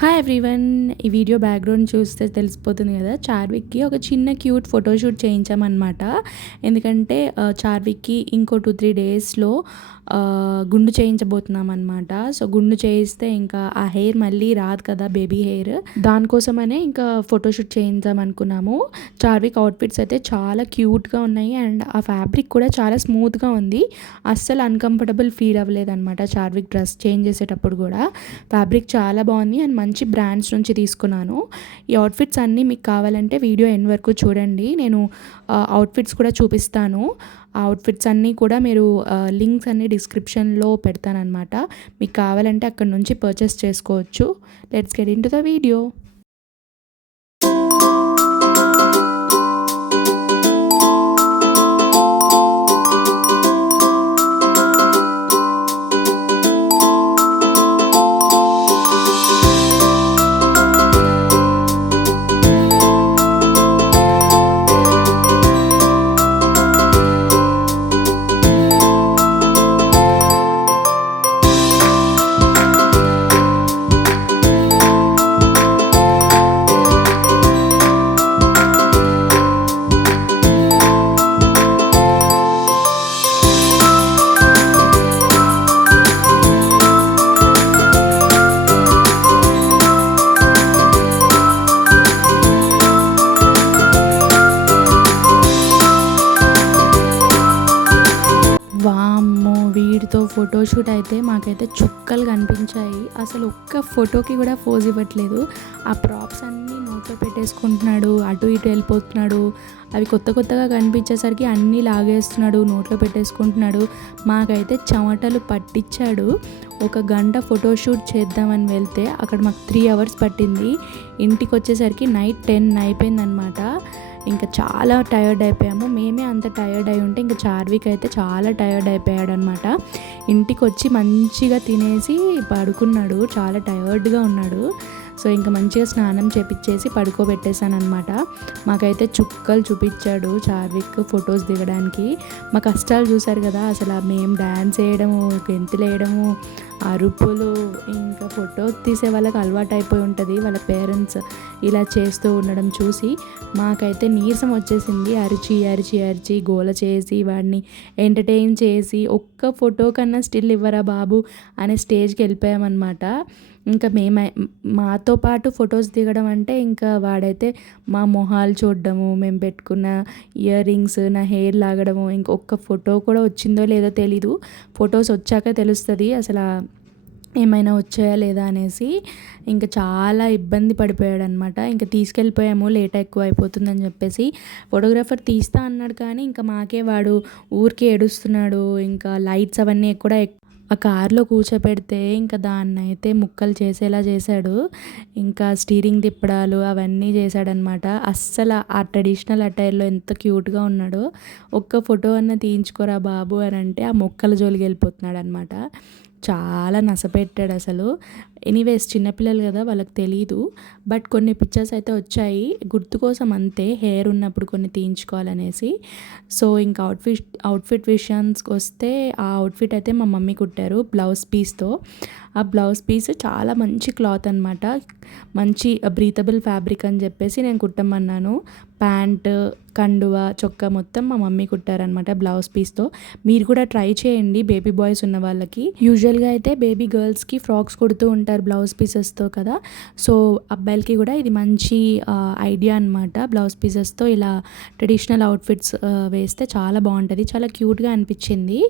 Hi everyone. ఈ video background చూస్తే తెలిసిపోతుంది కదా, చార్విక్కి ఒక చిన్న క్యూట్ ఫోటోషూట్ చేయించామన్నమాట. ఎందుకంటే చార్విక్కి ఇంకో 2-3 డేస్లో గుండు చేయించబోతున్నాం అనమాట. సో గుండు చేయిస్తే ఇంకా ఆ హెయిర్ మళ్ళీ రాదు కదా, బేబీ హెయిర్. దానికోసమనే ఇంకా ఫోటోషూట్ చేయించాం అనుకున్నాము. చార్విక్ అవుట్ఫిట్స్ అయితే చాలా క్యూట్గా ఉన్నాయి అండ్ ఆ ఫ్యాబ్రిక్ కూడా చాలా స్మూత్గా ఉంది. అస్సలు అన్కంఫర్టబుల్ ఫీల్ అవ్వలేదు అనమాట చార్విక్ డ్రెస్ చేంజ్ చేసేటప్పుడు కూడా. ఫ్యాబ్రిక్ చాలా బాగుంది అండ్ మంచి బ్రాండ్స్ నుంచి తీసుకున్నాను. ఈ అవుట్ఫిట్స్ అన్నీ మీకు కావాలంటే వీడియో ఎండ్ వరకు చూడండి. నేను అవుట్ఫిట్స్ కూడా చూపిస్తాను. ఆ అవుట్ఫిట్స్ అన్నీ కూడా మీరు లింక్స్ అన్నీ డిస్క్రిప్షన్లో పెడతానమాట. మీకు కావాలంటే అక్కడ నుంచి పర్చేస్ చేసుకోవచ్చు. Let's get in to the video. వామ్మో, వీడితో ఫోటోషూట్ అయితే మాకైతే చుక్కలు కనిపించాయి. అసలు ఒక్క ఫోటోకి కూడా పోజ్ ఇవ్వట్లేదు. ఆ ప్రాప్స్ అన్నీ నోట్లో పెట్టేసుకుంటున్నాడు, అటు ఇటు వెళ్ళిపోతున్నాడు. అవి కొత్తగా కనిపించేసరికి అన్నీ లాగేస్తున్నాడు, నోట్లో పెట్టేసుకుంటున్నాడు. మాకైతే చెమటలు పట్టించాడు. 1 గంట ఫోటోషూట్ చేద్దామని వెళ్తే అక్కడ మాకు 3 అవర్స్ పట్టింది. ఇంటికి వచ్చేసరికి నైట్ 10 అయిపోయిందనమాట. ఇంకా చాలా టైర్డ్ అయిపోయాము. మేమే అంత టైర్డ్ అయి ఉంటే ఇంకా చార్విక్ అయితే చాలా టైర్డ్ అయిపోయాడు అనమాట. ఇంటికి వచ్చి మంచిగా తినేసి పడుకున్నాడు. చాలా టైర్డ్గా ఉన్నాడు. సో ఇంకా మంచిగా స్నానం చేపించేసి పడుకోబెట్టేశాను అనమాట. మాకైతే చుక్కలు చూపించాడు చార్విక్ ఫొటోస్ దిగడానికి. మా కష్టాలు చూసారు కదా, అసలు మేము డ్యాన్స్ వేయడము, గెంతులు వేయడము, అరుపులు, ఇంకా ఫోటో తీసే వాళ్ళకి అలవాటు అయిపోయి ఉంటుంది. వాళ్ళ పేరెంట్స్ ఇలా చేస్తూ ఉండడం చూసి మాకైతే నీరసం వచ్చేసింది. అరిచి గోల చేసి వాడిని ఎంటర్టైన్ చేసి ఒక్క ఫోటో కన్నా స్టిల్ ఇవ్వరా బాబు అనే స్టేజ్కి వెళ్ళిపోయామన్నమాట. ఇంకా మాతో పాటు ఫొటోస్ దిగడం అంటే ఇంకా వాడైతే మా మొహాలు చూడడము, మేము పెట్టుకున్న ఇయర్ రింగ్స్, నా హెయిర్ లాగడము, ఇంకొక ఫోటో కూడా వచ్చిందో లేదో తెలీదు. ఫొటోస్ వచ్చాక తెలుస్తుంది అసలు ఏమైనా వచ్చాయా లేదా అనేసి. ఇంకా చాలా ఇబ్బంది పడిపోయాడు అనమాట. ఇంకా తీసుకెళ్ళిపోయాము, లేట్ ఎక్కువ అయిపోతుందని చెప్పేసి. ఫోటోగ్రాఫర్ తీస్తా అన్నాడు కానీ ఇంకా మాకే వాడు ఊరికే ఏడుస్తున్నాడు. ఇంకా లైట్స్ అవన్నీ కూడా ఆ కార్లో కూర్చోపెడితే ఇంకా దాన్ని అయితే ముక్కలు చేసేలా చేశాడు. ఇంకా స్టీరింగ్ తిప్పడాలు అవన్నీ చేశాడనమాట. అస్సలు ఆ ట్రెడిషనల్ అటైర్లో ఎంత క్యూట్గా ఉన్నాడో. ఒక్క ఫోటో అన్న తీయించుకోరా బాబు అని అంటే ఆ మొక్కల జోలికి వెళ్ళిపోతున్నాడు అనమాట. చాలా నసపెట్టాడు అసలు. ఎనీవేస్ చిన్నపిల్లలు కదా, వాళ్ళకి తెలీదు. బట్ కొన్ని పిక్చర్స్ అయితే వచ్చాయి గుర్తు కోసం అంతే, హెయిర్ ఉన్నప్పుడు కొన్ని తీయించుకోవాలనేసి. సో ఇంకా అవుట్ఫిట్ విషయానికి వస్తే ఆ అవుట్ఫిట్ అయితే మా మమ్మీ కుట్టారు బ్లౌజ్ పీస్తో. ఆ బ్లౌజ్ పీస్ చాలా మంచి క్లాత్ అనమాట, మంచి బ్రీతబుల్ ఫ్యాబ్రిక్ అని చెప్పేసి నేను కుట్టమన్నాను. ప్యాంట్, కండువా, చొక్కా మొత్తం మా మమ్మీ కుట్టారనమాట బ్లౌజ్ పీస్తో. మీరు కూడా ట్రై చేయండి బేబీ బాయ్స్ ఉన్న వాళ్ళకి. యూజువల్గా అయితే బేబీ గర్ల్స్కి ఫ్రాక్స్ కుడుతూ ఉంటారు బ్లౌజ్ పీసెస్తో కదా. సో అబ్బాయిలకి కూడా ఇది మంచి ఐడియా అనమాట. బ్లౌజ్ పీసెస్తో ఇలా ట్రెడిషనల్ అవుట్ఫిట్స్ వేస్తే చాలా బాగుంటుంది, చాలా క్యూట్గా అనిపించింది.